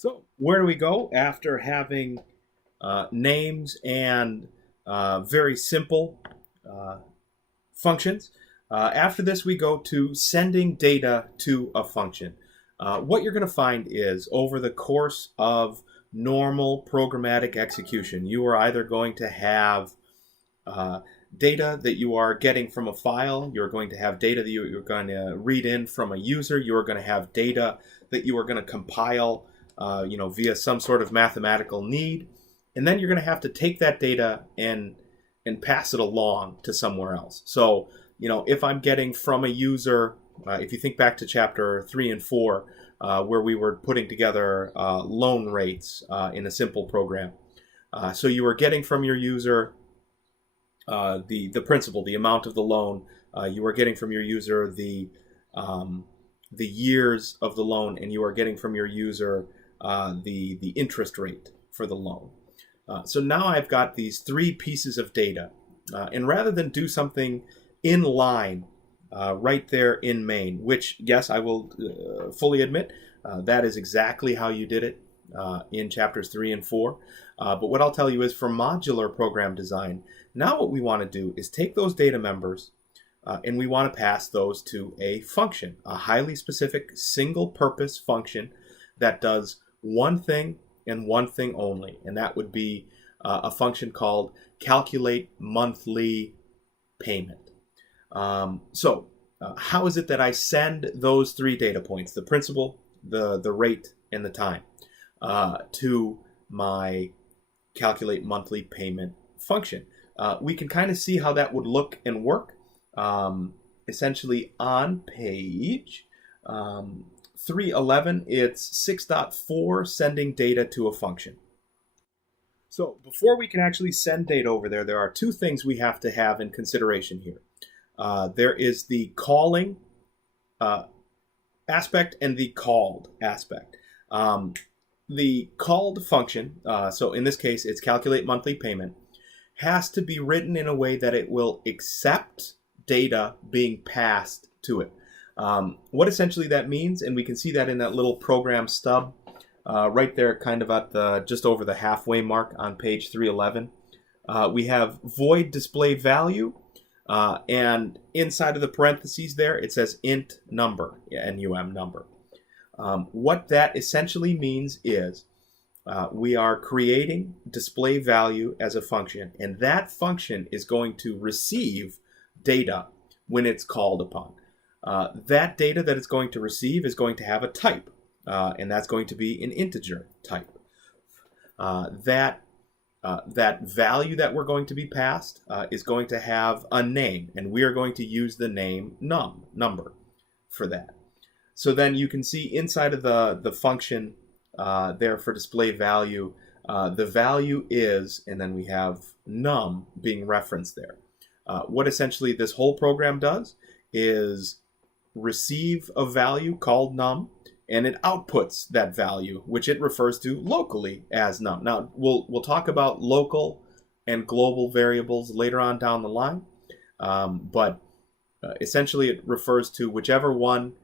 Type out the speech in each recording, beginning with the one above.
So where do we go after having names and very simple uh, functions? After this, we go to sending data to a function. What you're going to find is over the course of normal programmatic execution, you are either going to have uh, data that you are getting from a file, you're going to have data that you're going to read in from a user, you're going to have data that you are going to compile via some sort of mathematical need, and then you're going to have to take that data and pass it along to somewhere else. So, if I'm getting from a user, if you think back to chapter 3 and 4, where we were putting together loan rates in a simple program. So you were getting from your user the principal, the amount of the loan. You are getting from your user the years of the loan, and you are getting from your user the interest rate for the loan. So now I've got these three pieces of data, and rather than do something in line right there in main, which yes, I will fully admit that is exactly how you did it in chapters 3 and 4. But what I'll tell you is for modular program design, now what we want to do is take those data members and we want to pass those to a function, a highly specific single purpose function that does one thing and one thing only. And that would be a function called calculate monthly payment. How is it that I send those three data points, the principal, the rate, and the time, to my calculate monthly payment function? We can kind of see how that would look and work. Essentially on page 311, it's 6.4, sending data to a function. So before we can actually send data over there are two things we have to have in consideration here. There is the calling aspect and the called aspect. The called function, so in this case it's calculate monthly payment, has to be written in a way that it will accept data being passed to it. What essentially that means, and we can see that in that little program stub right there, kind of at the just over the halfway mark on page 311. We have void display value, and inside of the parentheses there it says int number, NUM number. What that essentially means is we are creating display value as a function, and that function is going to receive data when it's called upon. That data that it's going to receive is going to have a type, and that's going to be an integer type. That value that we're going to be passed is going to have a name, and we are going to use the name number for that. So then you can see inside of the function there for display value, the value is, and then we have num being referenced there. What essentially this whole program does is receive a value called num, and it outputs that value, which it refers to locally as num. Now, we'll talk about local and global variables later on down the line, but essentially it refers to whichever one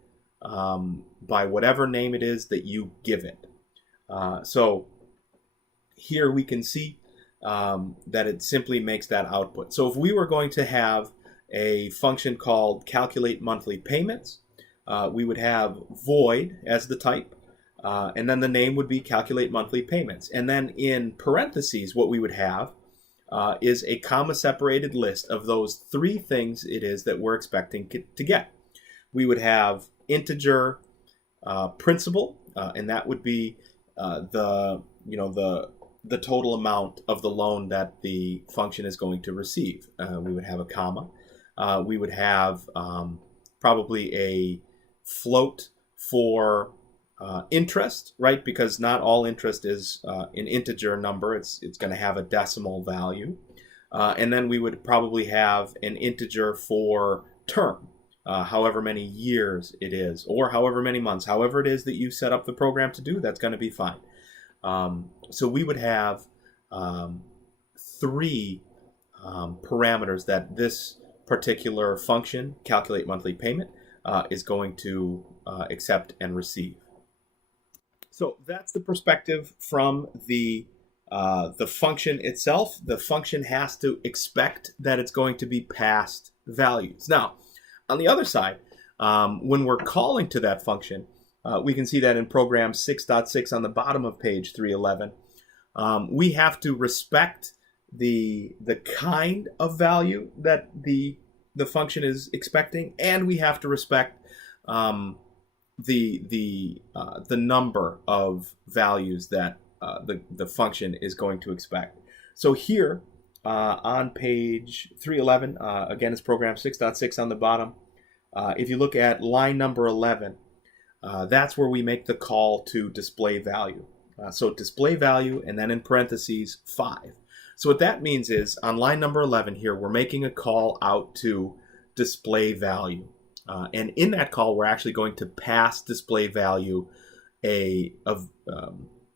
by whatever name it is that you give it. So here we can see that it simply makes that output. So if we were going to have a function called calculate monthly payments, we would have void as the type, and then the name would be calculate monthly payments. And then in parentheses, what we would have is a comma-separated list of those three things it is that we're expecting to get. We would have integer principal, and that would be the total amount of the loan that the function is going to receive. We would have a comma. We would have probably a float for interest, right? Because not all interest is an integer number. It's going to have a decimal value. And then we would probably have an integer for term, however many years it is, or however many months, however it is that you set up the program to do, that's going to be fine. So we would have three parameters that this particular function, calculate monthly payment, is going to accept and receive. So that's the perspective from the function itself. The function has to expect that it's going to be passed values. Now, on the other side, when we're calling to that function, we can see that in program 6.6 on the bottom of page 311, we have to respect the kind of value that the function is expecting, and we have to respect the number of values that the function is going to expect. So here on page 311, again, it's program 6.6 on the bottom. If you look at line number 11, that's where we make the call to display value. So display value, and then in parentheses 5. So what that means is on line number 11 here, we're making a call out to display value. And in that call, we're actually going to pass display value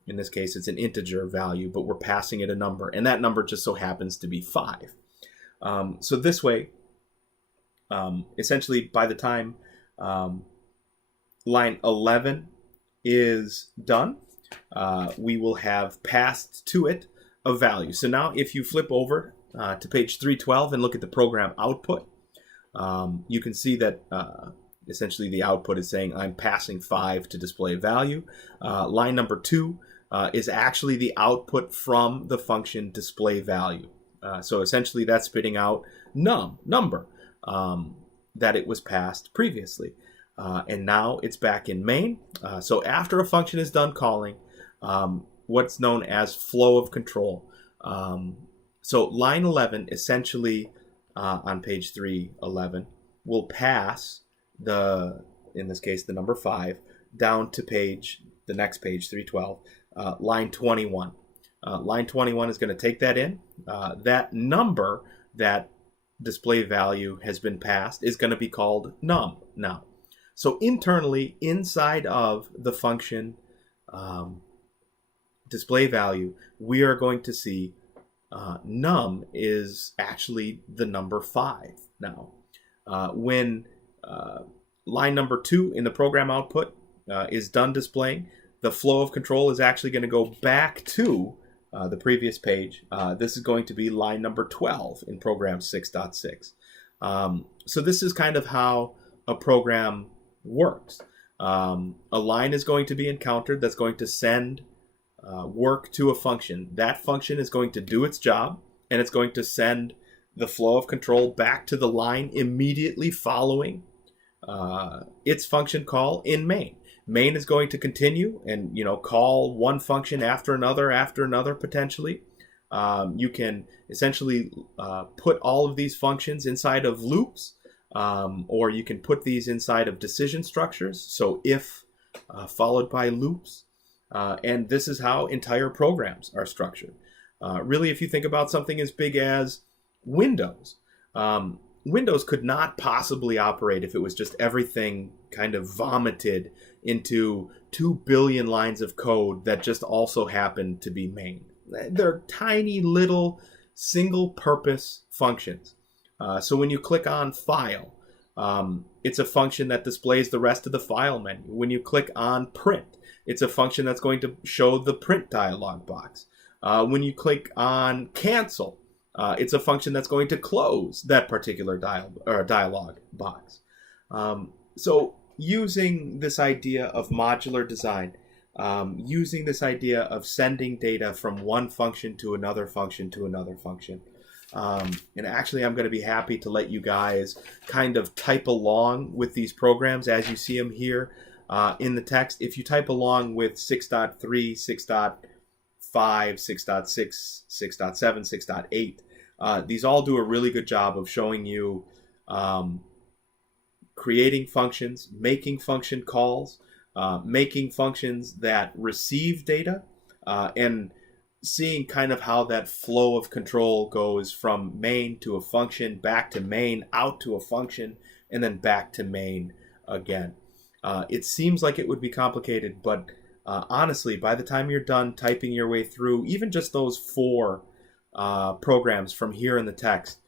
in this case, it's an integer value, but we're passing it a number. And that number just so happens to be 5. So this way, essentially by the time line 11 is done, we will have passed to it a value. So now if you flip over to page 312 and look at the program output, you can see that essentially the output is saying I'm passing 5 to display value. Line number 2 is actually the output from the function display value. So essentially that's spitting out number that it was passed previously. And now it's back in main. So after a function is done calling, what's known as flow of control. So line 11 essentially on page 311 will pass in this case, the number 5 down to the next page, 312, line 21. Line 21 is going to take that in. That number that display value has been passed is going to be called num now. So internally, inside of the function display value, we are going to see num is actually the number 5 now. When line number 2 in the program output is done displaying, the flow of control is actually going to go back to the previous page. This is going to be line number 12 in program 6.6. So this is kind of how a program works. A line is going to be encountered that's going to send work to a function. That function is going to do its job, and it's going to send the flow of control back to the line immediately following its function call in main. Main is going to continue and call one function after another potentially. You can essentially put all of these functions inside of loops, or you can put these inside of decision structures. So if followed by loops. And this is how entire programs are structured. Really, if you think about something as big as Windows, Windows could not possibly operate if it was just everything kind of vomited into 2 billion lines of code that just also happened to be main. They're tiny little single-purpose functions. So when you click on File, it's a function that displays the rest of the file menu. When you click on Print, it's a function that's going to show the print dialog box. When you click on Cancel, it's a function that's going to close that particular dialog box. So using this idea of modular design, using this idea of sending data from one function to another function to another function. And actually, I'm going to be happy to let you guys kind of type along with these programs as you see them here in the text. If you type along with 6.3, 6.5, 6.6, 6.7, 6.8, these all do a really good job of showing you creating functions, making function calls, making functions that receive data, and seeing kind of how that flow of control goes from main to a function, back to main, out to a function, and then back to main again. It seems like it would be complicated, but honestly, by the time you're done typing your way through even just those 4 programs from here in the text,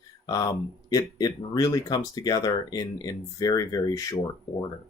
it really comes together in very, very short order.